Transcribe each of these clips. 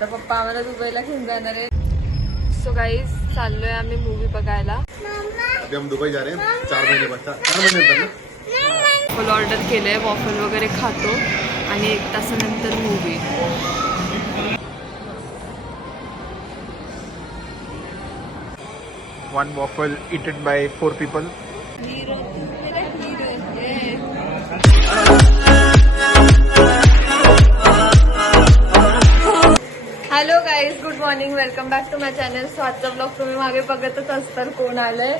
आता पप्पा आम्हाला दुबईला घेऊन जाणार आहे. सो गाईज चाललोय आम्ही मूवी बघायला. अभी हम दुबई जा रहे हैं 4 महीने बाद. 4 महीने नंतर ना. फुल ऑर्डर केलंय, वॉफल वगैरे खातो आणि 1 तासानंतर movie. One waffle eaten by 4 people. Hello guys, good morning, welcome back to my channel. So आजचा ब्लॉग तुम्ही मागे बघतच असताल. कोण आलंय?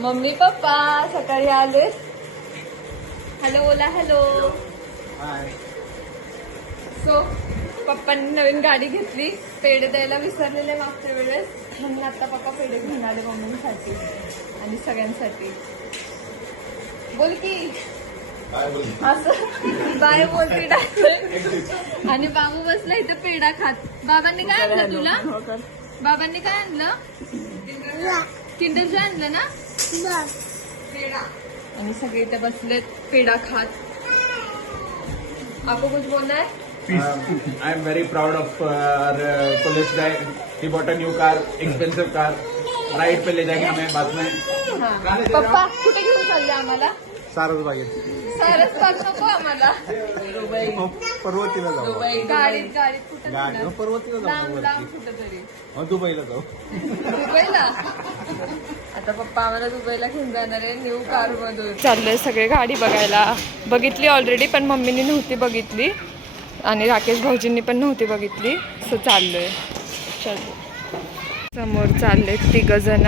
मम्मी पप्पा सकाळी आले. हॅलो बोला. हॅलो. सो पप्पांनी नवीन गाडी घेतली. पेढे द्यायला विसरलेले मागच्या वेळेस, म्हणून आता पप्पा पेढे घेऊन आले मम्मीसाठी आणि सगळ्यांसाठी. बोल की असं बाय बोलते डायरेक्ट. आणि बाबू बसला इथे पेढा खात. बाबांनी काय आणलं तुला? बाबांनी काय आणलं? किंडर जॉय आणलं ना पेढा. आणि सगळे इथे बसलेत पेढा खात. आपको कुछ बोलना है? I am very proud of our police guy. He bought a new car, expensive car. Ride पे ले जाएंगे हमें बाद में. हा. पप्पा कुठे घेऊन चालले आम्हाला? सारसबागेत. सारसबाग नको आम्हाला. पर्वतीला जाऊ. गाडीत कुठे गाडी पर्वतीला लांब जाऊ. लांब कुठं तरी. दुबईला जाऊ. दुबईला आता पप्पा आम्हाला दुबईला घेऊन जाणार आहे न्यू कार मधून. चाललोय सगळे गाडी बघायला. बघितली ऑलरेडी, पण मम्मीने नव्हती बघितली आणि राकेश भाऊजींनी पण नव्हती बघितली. सो चाललोय. चल समोर चालले 3 जण.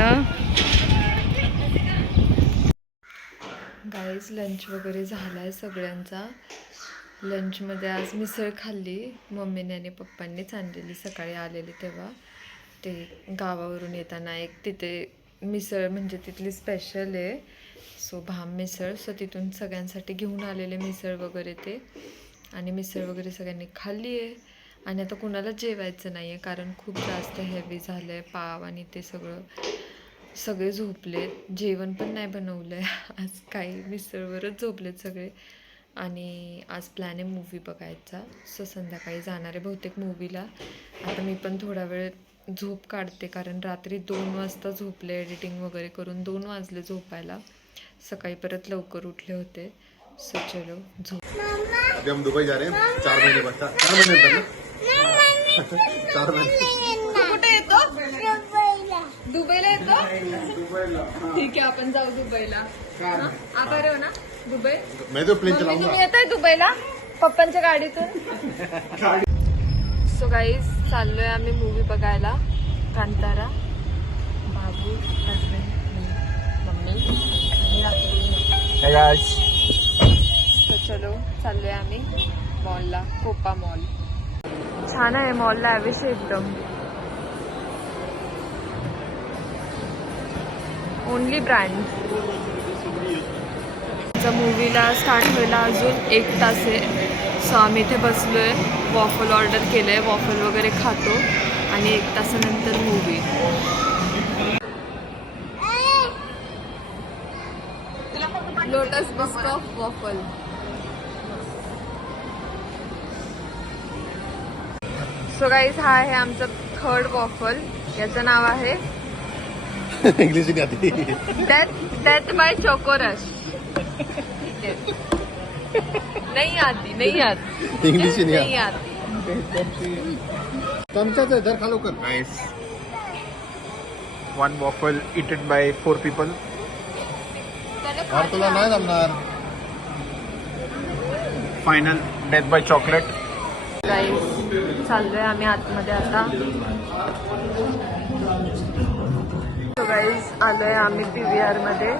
गाईज लंच वगैरे झालाय सगळ्यांचा. लंचमध्ये आज मिसळ खाल्ली मम्मीने आणि पप्पांनीच आणलेली. सकाळी आलेली तेव्हा ते गावावरून येताना एक तिथे मिसळ म्हणजे तिथली स्पेशल आहे. सो भाम मिसळ. सो तिथून सगळ्यांसाठी घेऊन आलेले मिसळ वगैरे ते. आणि मिसळ वगैरे सगळ्यांनी खाल्ली आहे. आणि आता कुणाला जेवायचं नाही आहे कारण खूप जास्त हेवी झालं आहे. पाव आणि ते सगळे झोपलेत. जेवण पण नाही बनवलं आहे आज. काही मिसळवरच झोपलेत सगळे. आणि आज प्लॅन आहे मूवी बघायचा. सो संध्याकाळी जाणार आहे बहुतेक मूवीला. आता मी पण थोडा वेळ झोप काढते कारण रात्री 2 वाजता झोपले. एडिटिंग वगैरे करून 2 वाजले झोपायला. सकाळी परत लवकर उठले होते. सो चलो झोप. अभी हम दुबई जा रहे हैं 4 महीने बाद. 4 महीने नंतर ना. 4 महीने. कुठे येतो? दुबईला येतो. ठीक आहे, आपण जाऊ दुबईला. आभारी हो ना दुबई. मैं तो प्लेन चलाऊंगा. तुम्ही येताय दुबईला पप्पांच्या गाडीतून. सो गाईज चाललोय आम्ही मूवी बघायला. कांतारा. बाबू, हसबंड, मम्मी आणि राकेश. Hey guys. तो चलो चाललोय आम्ही मॉलला. कोपा मॉल छान आहे. मॉल लॅविश एकदम. Only brand. मूवीला स्टार्ट व्हायला अजून 1 तास आहे. सो आम्ही इथे बसलोय. वॉफल ऑर्डर केलंय, वॉफल वगैरे खातो आणि 1 तासानंतर movie. Lotus Biscoff waffle. So guys हा आहे आमचा 3rd वॉफल. याचं नाव आहे इंग्लिश नहीं आती. Death by choco rush. नहीं आती इंग्लिश नहीं नहीं आती. चमचा इधर खा लो कर. Nice. One waffle eaten by 4 people. और तुला नाही जमणार. Final death by chocolate. Guys चाललोय आम्ही आतमध्ये आता. सो गाईज आलोय आम्ही PVR मध्ये.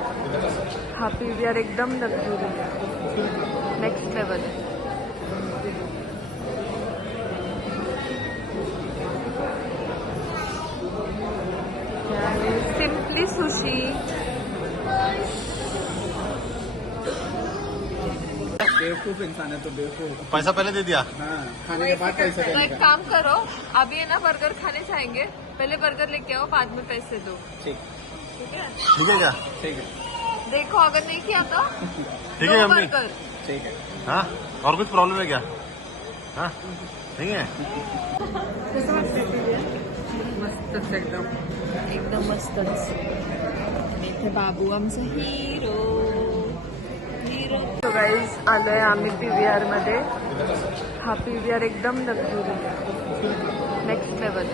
हा PVR एकदम luxury, next level. Simply sushi. बेवकूफ इंसान है तो बेवकूफ. पैसा पहले दे दिया. हाँ, खाने के बाद पैसे तो देने एक का. काम करो, अभी है ना बर्गर खाने जाएंगे. पहले बर्गर लेके आओ, बाद में पैसे दो. ठीक ठीक है. ठीक है क्या? ठीक है. देखो अगर नहीं किया तो ठीक है दो अम्मी. बर्गर. ठीक है. हाँ और कुछ प्रॉब्लम है क्या? हाँ नहीं है. कसं वाटतं? मस्तच एकदम मस्तच. आणि इथे बाबू आमचा हिरो. So guys, आलोय आम्ही PVR मध्ये. हा PVR एकदम luxury, next level.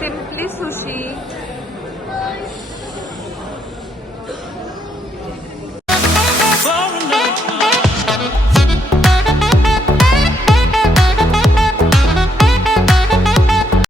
Simply sushi.